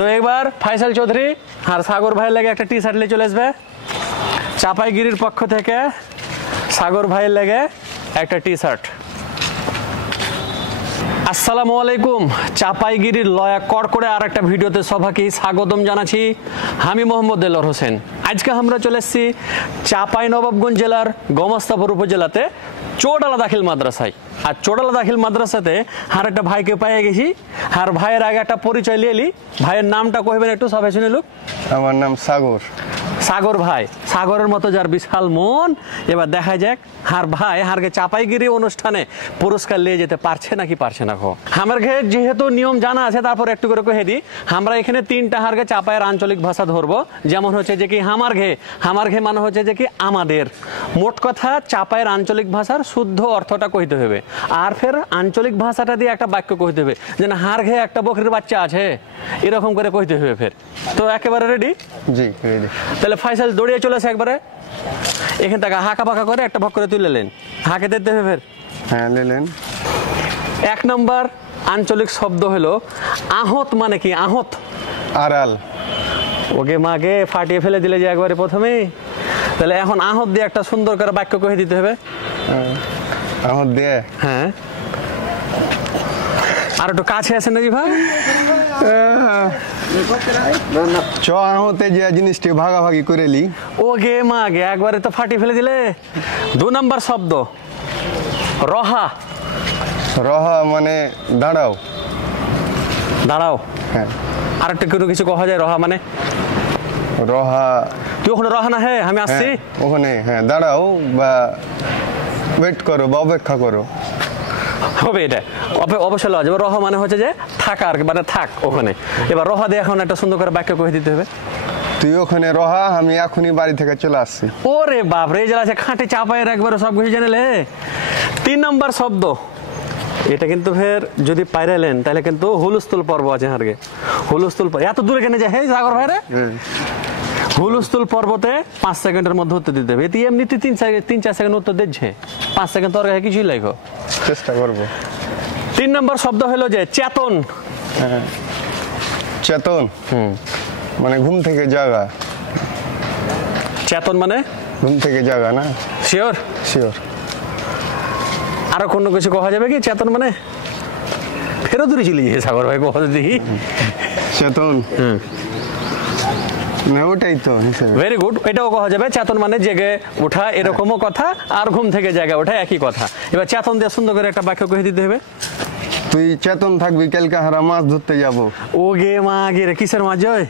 তো একবার ফাইসাল চৌধুরী আর সাগর ভাইয়ের লাগে একটা টি শার্ট নিয়ে চলে আসবে। চাপাইগিরির পক্ষ থেকে সাগর ভাইয়ের লাগে একটা টি শার্ট। আসসালামু আলাইকুম। চাপাইগিরির লয়া কড়কড়ে আর একটা ভিডিওতে সবাইকে স্বাগতম জানাচ্ছি। আমি মোহাম্মদ দেলোয়ার হোসেন। আজকে আমরা চলে এসেছি চাঁপাইনবাবগঞ্জ জেলার গোমস্তাপুর উপজেলাতে চোডালা দাখিল মাদ্রাসায়। আর চোডালা দাখিল মাদ্রাসাতে আর একটা ভাইকে পেয়ে গেছি। আর ভাইয়ের আগে একটা পরিচয় নিয়ে এলি। ভাইয়ের নামটা কইবেন একটু, সবাই শুনে লুক। আমার নাম সাগর। সাগর ভাই, সাগরের মতো যার বিশাল মন। এবার দেখা যাক হার ভাই হারকে চাপাইগিরি অনুষ্ঠানে পুরস্কার নিয়ে যেতে পারছে নাকি পারছে না। আমার ঘে যেহেতু নিয়ম জানা আছে, তারপর একটু করে কহে দিই। আমরা এখানে তিনটা হারকে চাপাইয়ের আঞ্চলিক ভাষা ধরবো। যেমন হচ্ছে যে কি হামার ঘে মানে হচ্ছে যে কি আমাদের। মোট কথা চাপাইয়ের আঞ্চলিক ভাষার শুদ্ধ অর্থটা কইতে হবে। আর ফের আঞ্চলিক ভাষাটা দিয়ে একটা বাক্য কইতে হবে, যেন হার ঘে একটা বকরির বাচ্চা আছে, এরকম করে কইতে হবে। ফের তো একেবারে রেডি? জি রেডি। তাহলে ফাইসাল দৌড়িয়ে চলেছে একবারে। এখান থেকে হাঁকা পাকা করে একটা ভক করে তুলে নেন। হাঁকে দিতে হবে ফের। হ্যাঁ নিলেন। এক নম্বর আঞ্চলিক শব্দ হলো আহত। মানে কি আহত? আড়াল। ওকে মাকে ফাটিয়ে ফেলে দিলে যে একবারে প্রথমেই। তাহলে এখন আহত দিয়ে একটা সুন্দর করে বাক্য কহে দিতে হবে। আহত দিয়ে? হ্যাঁ। আর একটু কাছে আছে নাকি ভাই? চ আহতে যে জিনিসটি ভাগাভাগি করে লি। ওকে মাকে একবারে তো ফাটিয়ে ফেলে দিলে। দু নম্বর শব্দ রহা। রহা মানে দাঁড়াও। দাঁড়াও। হ্যাঁ। আর একটা কিছু কহা যায় রহা মানে? রহা তুই ওখানে রহা না। হ্যাঁ আমি আসছি ওখানে। হ্যাঁ দাঁড়াও বা ওয়েট করো বা অপেক্ষা করো হবে। এটা অবশ্যই লওয়া যাবে। রহা মানে হচ্ছে যে থাকা আর কি, মানে থাক ওখানে। এবার রহা দিয়ে এখন একটা সুন্দর করে বাক্য কহে দিতে হবে। তুই ওখানে রহা, আমি এখনই বাড়ি থেকে চলে আসছি। ওরে বাপ রে, জেলা আছে খাঁটি চাপাইয়ের একবারে সব কিছু জানেলে। তিন নম্বর শব্দ, এটা কিন্তু ফের যদি পাইরালেন তাহলে কিন্তু হুলস্থুল পর্ব আছে। হারগে হুলস্থুল এত দূরে কেন যায়? হ্যাঁ সাগর ভাই রে, হুলস্থুল পর্বতে 5 সেকেন্ডের মধ্যে উত্তর দিতে হবে। এতে এমনিতে 3-4 সেকেন্ড উত্তর দিচ্ছে। 5 সেকেন্ড তোর কাছে কিছুই লাগো, চেষ্টা করবো। 3 নম্বর শব্দ হলো যে চেতন। চেতন মানে ঘুম থেকে জাগা। চেতন মানে ঘুম থেকে জাগা না? শিওর? শিওর। আরো কোনো কিছু কহা যাবে কি? চেতন মানে ফেরত দূরে চলে গিয়ে সাগর ভাই কহ দেখি। চেতন না, ওটাই তো। ভেরি গুড, এটাও কহা যাবে। চেতন মানে জেগে ওঠা, এরকমও কথা। আর ঘুম থেকে জায়গা ওঠা একই কথা। এবার চেতন দিয়ে সুন্দর করে একটা বাক্য কহে দিতে হবে। তুই চেতন থাকবি, কালকে হারা মাছ ধরতে যাবো। ও গে মা গে রে, কিসের মাছ? জয়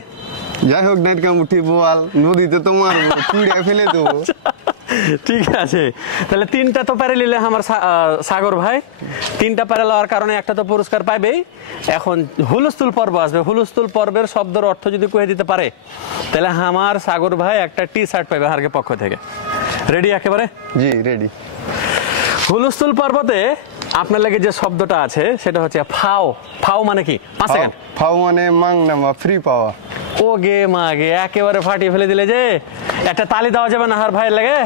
যাই হোক, নাটকা মুঠি বোয়াল, নদীতে তো মারবো, পুড়ে ফেলে দেবো। ঠিক আছে, তাহলে 3টা তো পারে নিলে আমার সাগর ভাই। 3টা পারে লওয়ার কারণে একটা তো পুরস্কার পাইবেই। এখন হুলস্থুল পর্ব আসবে। হুলস্থুল পর্বের শব্দের অর্থ যদি কয়ে দিতে পারে তাহলে আমার সাগর ভাই একটা টি শার্ট পাইবে হারকে পক্ষ থেকে। রেডি একেবারে? জি রেডি। হুলস্থুল পর্বতে আপনার লাগে যে শব্দটা আছে সেটা হচ্ছে ফাও। ফাও মানে কি? 5 সেকেন্ড। ফাও মানে মাংনা বা ফ্রি পাওয়া। ও গে মা গে, একেবারে ফাটিয়ে ফেলে দিলে যে। একটা তালি দেওয়া যাবে না হার ভাইয়ের লাগে?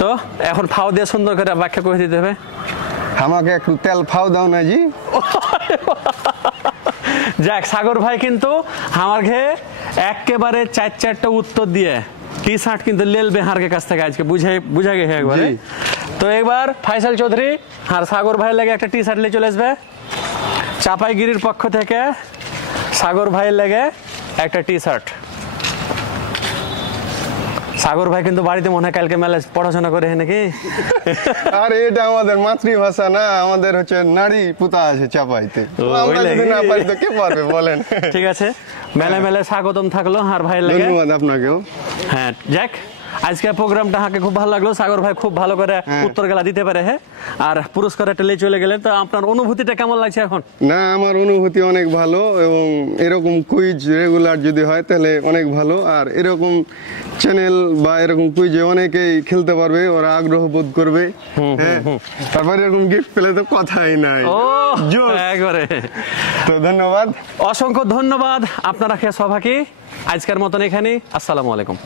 তো এখন ফাও দিয়ে সুন্দর করে ব্যাখ্যা করে দিতে হবে। আমাকে একটু তেল ফাও দাও না জি। যাক, সাগর ভাই কিন্তু আমার ঘে একেবারে 4-4টা উত্তর দিয়ে টি শার্ট কিন্তু লেলবে হারকে কাছ থেকে। আজকে বুঝা গেছে একবারে। তো একবার ফাইসাল চৌধুরী আর সাগর ভাইয়ের লাগে একটা টি শার্ট নিয়ে চলে আসবে। চাপাইগিরির পক্ষ থেকে সাগর ভাইয়ের লাগে একটা টি শার্ট। সাগর ভাই কিন্তু বাড়িতে মনে হয় কালকে মেলা পড়াশোনা করে নাকি? আর এটা আমাদের মাতৃভাষা না, আমাদের হচ্ছে নারী পুতা আছে চাপাইতে। কে পারবে বলেন? ঠিক আছে, মেলা মেলা স্বাগতম থাকলো আর ভাইয়ের লাগে। ধন্যবাদ আপনাকেও। হ্যাঁ যাক, আজকের প্রোগ্রামটা হাঁকে খুব ভালো লাগলো। সাগর ভাই খুব ভালো করে উত্তর গেলা দিতে পারে। হ্যাঁ, আর পুরস্কার একটা নিয়ে চলে গেলেন। তো আপনার অনুভূতিটা কেমন লাগছে এখন? না, আমার অনুভূতি অনেক ভালো। এবং এরকম কুইজ রেগুলার যদি হয় তাহলে অনেক ভালো। আর এরকম চ্যানেল বা এরকম কুইজে অনেকেই খেলতে পারবে, ওরা আগ্রহ বোধ করবে। হ্যাঁ, তারপরে এরকম গিফট পেলে তো কথাই নাই। একবারে তো ধন্যবাদ, অসংখ্য ধন্যবাদ আপনারা সবাইকে। আজকের মতন এখানে। আসসালামু আলাইকুম।